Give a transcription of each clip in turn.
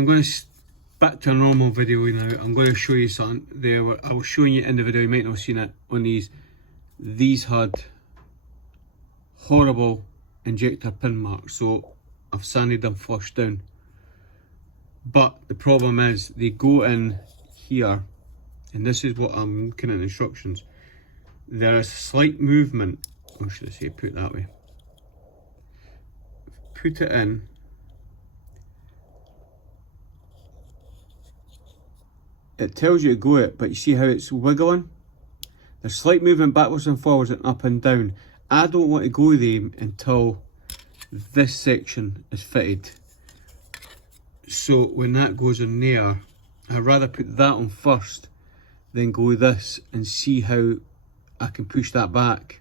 I'm going to back to a normal video now. I'm going to show you something there. I was showing you in the video, you might not have seen it on these. These had horrible injector pin marks, so I've sanded them flush down. But the problem is they go in here, and this is what I'm looking at the instructions. There is slight movement, or should I say put it that way. Put it in. It tells you to go it, but you see how it's wiggling? There's slight movement backwards and forwards and up and down. I don't want to go them until this section is fitted. So when that goes in there, I'd rather put that on first than go this and see how I can push that back.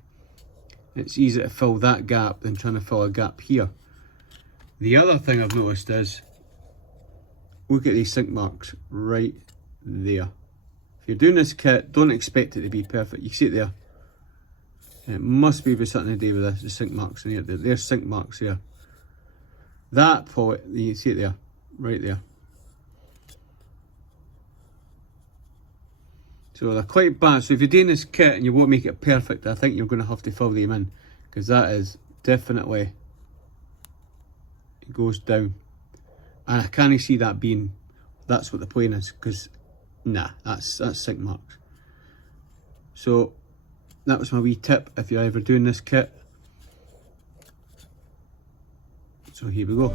It's easier to fill that gap than trying to fill a gap here. The other thing I've noticed is, look at these sink marks right there. If you're doing this kit, don't expect it to be perfect. You see it there. And it must be something to do with this, the sink marks in here. There's sink marks there. That probably, you see it there, right there. So they're quite bad. So if you're doing this kit and you won't make it perfect, I think you're going to have to fill them in, because that is definitely, it goes down. And I can't see that being, that's what the plane is, because nah, that's sink marks. So that was my wee tip if you're ever doing this kit. So here we go.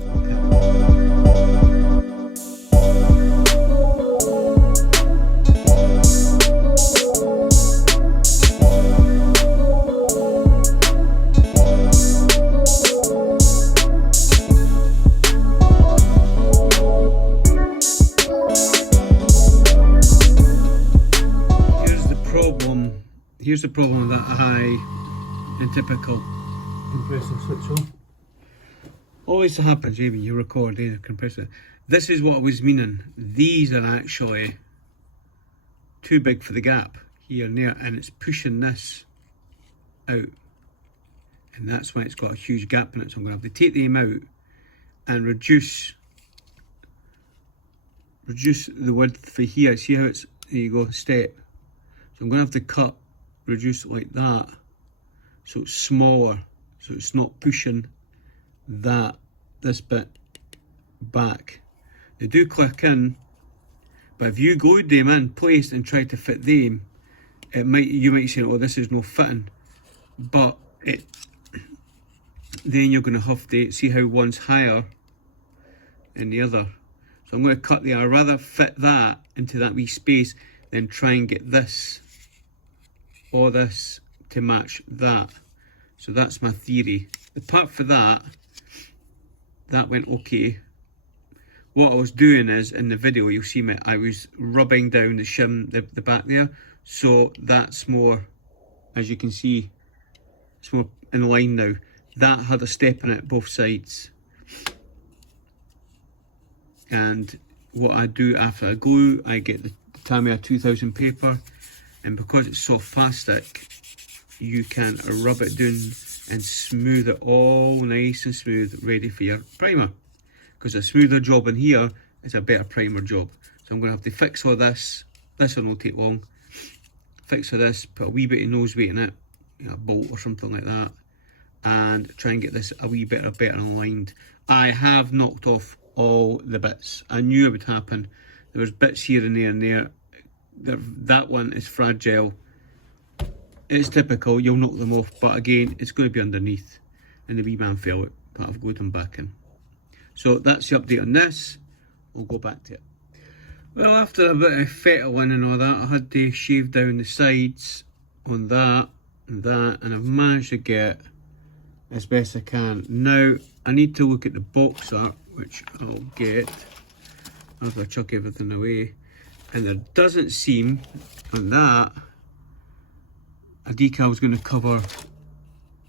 Here's the problem with that high and typical compressor switch on. Always happens when you record a compressor. This is what I was meaning. These are actually too big for the gap here and there, and it's pushing this out. And that's why it's got a huge gap in it. So I'm going to have to take them out and reduce the width for here. See how it's, there you go, step. So I'm going to have to cut, reduce it like that, so it's smaller, so it's not pushing this bit back. They do click in, but if you glued them in place and try to fit them, you might say, oh, this is no fitting, but then you're going to have to see how one's higher than the other. So I'm going to cut there. I'd rather fit that into that wee space than try and get this or this to match that. So that's my theory. The part for that went okay. What I was doing is, in the video you'll see me, I was rubbing down the shim, the back there, so that's more, as you can see, it's more in line now. That had a step in it both sides. And what I do after I glue, I get the Tamiya 2000 paper, and because it's soft plastic, you can rub it down and smooth it all nice and smooth, ready for your primer. Because a smoother job in here is a better primer job. So I'm going to have to fix all this. This will not take long. Fix all this, put a wee bit of nose weight in it, a bolt or something like that, and try and get this a wee bit better aligned. I have knocked off all the bits. I knew it would happen. There was bits here and there and there. That one is fragile. It's typical, you'll knock them off, but again, it's going to be underneath, and the wee man fell out, but I've glued them back in. So that's the update on this. We'll go back to it. Well, after a bit of fettling and all that, I had to shave down the sides on that and that, and I've managed to get as best I can. Now, I need to look at the boxer, which I'll get after I chuck everything away. And there doesn't seem, on that, a decal is going to cover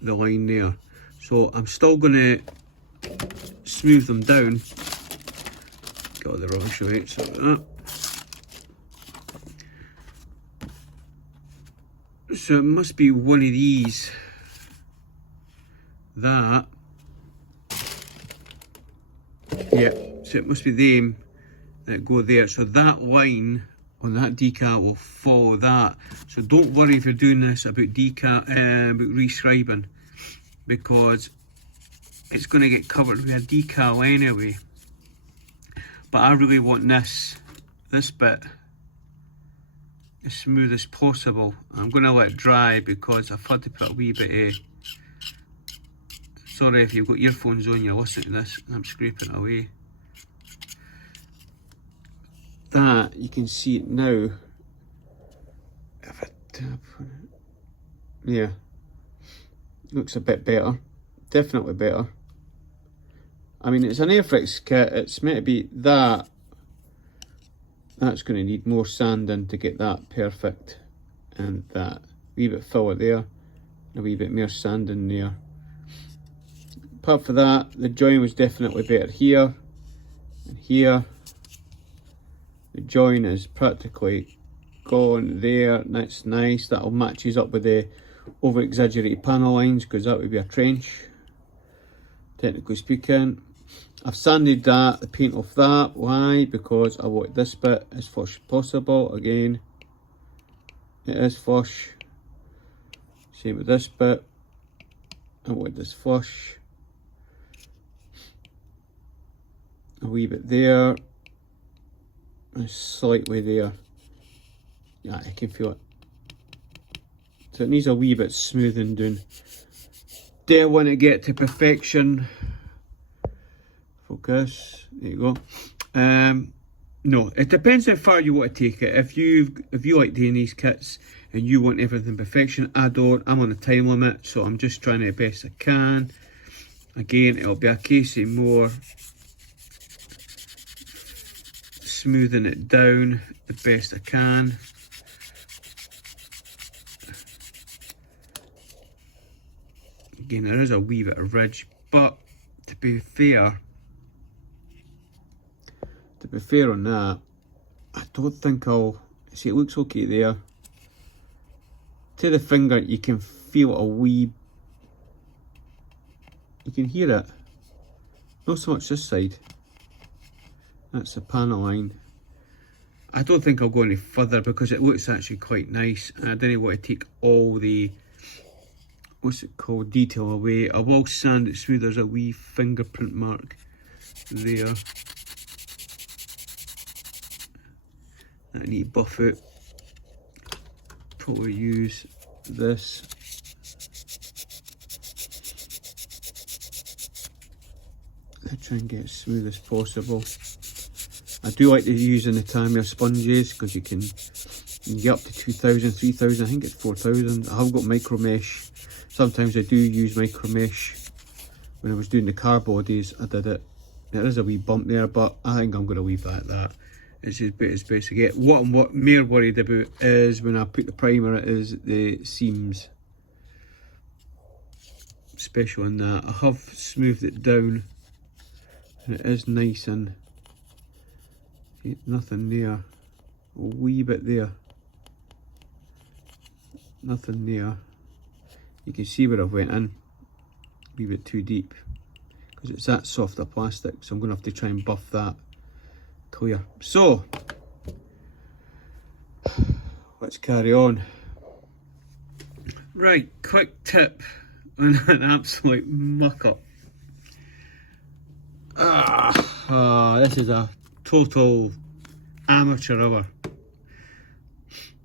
the line there. So I'm still going to smooth them down. Got the rubbish away, so that. So it must be one of these. That. Yeah, so it must be them. that go there. So that line on that decal will follow that. So don't worry if you're doing this about decal, about rescribing, because it's going to get covered with a decal anyway. But I really want this bit as smooth as possible. I'm going to let it dry because I've had to put a wee bit of, sorry if you've got earphones on, you're listening to this and I'm scraping it away. That, you can see it now. If I tap on it, yeah, looks a bit better, definitely better. I mean, it's an Airfix kit, it's meant to be that. That's going to need more sanding to get that perfect, and that wee bit filler there, a wee bit more sanding there. Apart from that, the join was definitely better here and here. The join is practically gone there. That's nice. That'll matches up with the over exaggerated panel lines because that would be a trench, technically speaking. I've sanded that, the paint off that. Why? Because I want this bit as flush as possible. Again, it is flush. Same with this bit. I want this flush. A wee bit there. And slightly there. Yeah, I can feel it. So it needs a wee bit smoothing down. Don't want to get to perfection. Focus, there you go. No, it depends how far you want to take it. If you like doing these kits and you want everything perfection, I don't. I'm on a time limit, so I'm just trying the best I can. Again, it'll be a case of more smoothing it down the best I can. Again, there is a wee bit of ridge, but to be fair on that, I don't think I'll, see it looks okay there. To the finger you can feel a wee, you can hear it, not so much this side. That's the panel line. I don't think I'll go any further because it looks actually quite nice and I didn't want to take all the, what's it called, detail away. I will sand it smooth. There's a wee fingerprint mark there. I need to buff it. Probably use this. I try and get as smooth as possible. I do like to use the Tamiya sponges because you can get up to 2,000, 3,000, I think it's 4,000. I have got micro mesh. Sometimes I do use micro mesh. When I was doing the car bodies, I did it. There is a wee bump there, but I think I'm going to leave that at that. It's as best to get. What I'm more worried about is when I put the primer, it is the seams. Especially on that. I have smoothed it down. And it is nice and nothing there. A wee bit there. Nothing there. You can see where I've went in. A wee bit too deep. Because it's that softer plastic, so I'm going to have to try and buff that clear. So, let's carry on. Right, quick tip on an absolute muck up. This is a total amateur hour.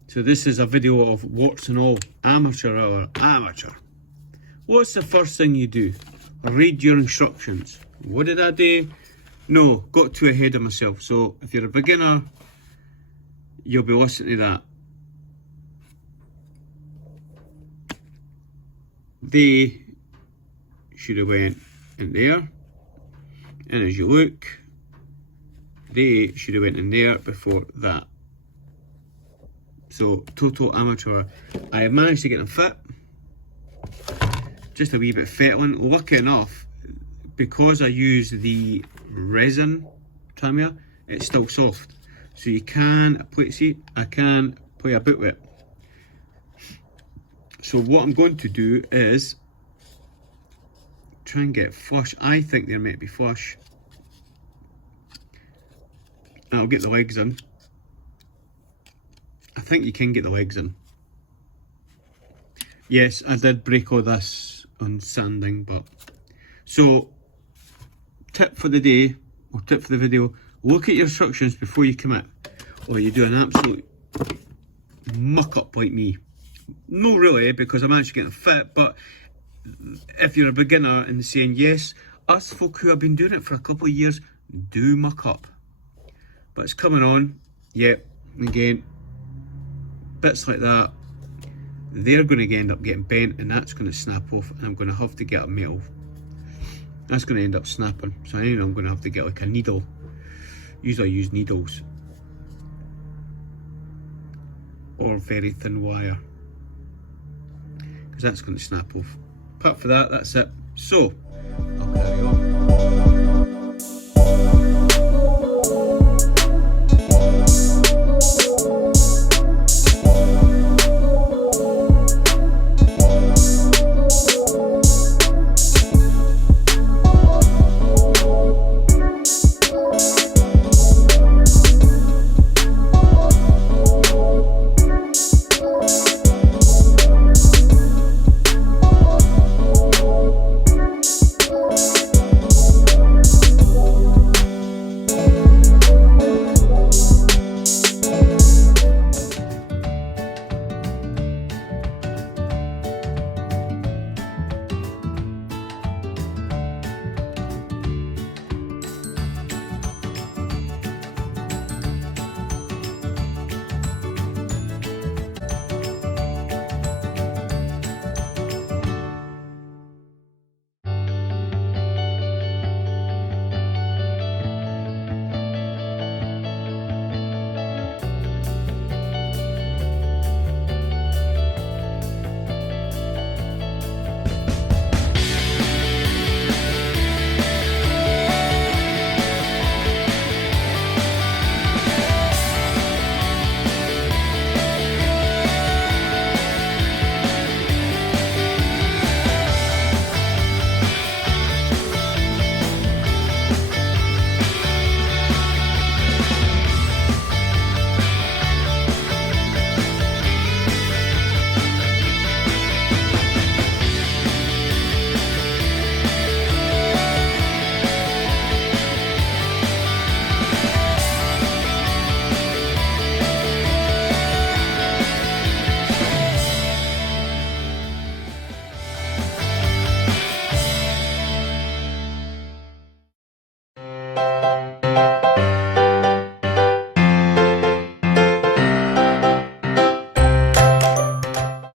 So this is a video of warts and all. Amateur hour, amateur. What's the first thing you do? Read your instructions. What did I do? No, got too ahead of myself. So if you're a beginner, you'll be listening to that. They should have went in there. And as you look, they should have went in there before that. So total amateur. I have managed to get them fit. Just a wee bit fettling. Lucky enough, because I use the resin Tamiya, it's still soft. So you can I can play a bit with it. So what I'm going to do is try and get flush. I think they're meant to be flush. I'll get the legs in. I think you can get the legs in. Yes, I did break all this on sanding, but... So, tip for the day, or tip for the video, look at your instructions before you commit, or you do an absolute muck up like me. No really, because I'm actually getting fit, but if you're a beginner and saying, yes, us folk who have been doing it for a couple of years do muck up. But it's coming on, yeah, again, bits like that, they're going to end up getting bent and that's going to snap off and I'm going to have to get a metal. That's going to end up snapping, so I know I'm going to have to get like a needle. Usually I use needles. Or very thin wire. Because that's going to snap off. Apart from that, that's it. So, I'll carry on.